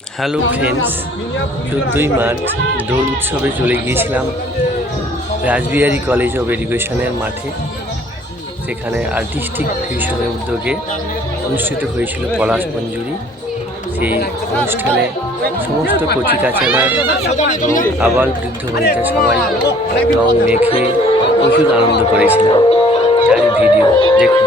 Hello friends চোদ্দোই March, Dol উৎসবে চলে গিয়েছিলাম রাসবিহারী কলেজ অফ এডুকেশনের মাঠে। সেখানে আর্টিস্টিক ফিউশনের উদ্যোগে অনুষ্ঠিত হয়েছিল পলাশ মঞ্জুরি। সেই অনুষ্ঠানে সমস্ত কচিকাচারা এবং আবাল বৃদ্ধ বনিতা সবাই রং মেখে প্রচুর আনন্দ করেছিলাম। তারই ভিডিও দেখুন।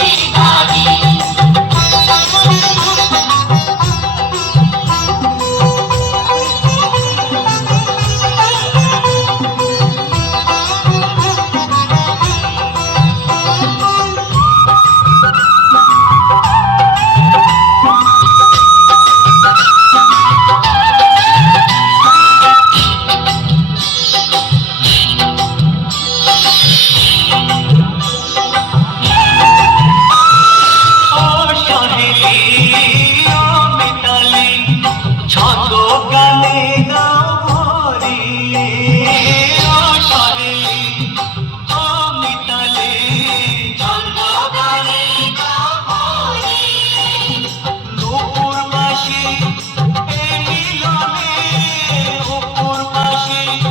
Thank.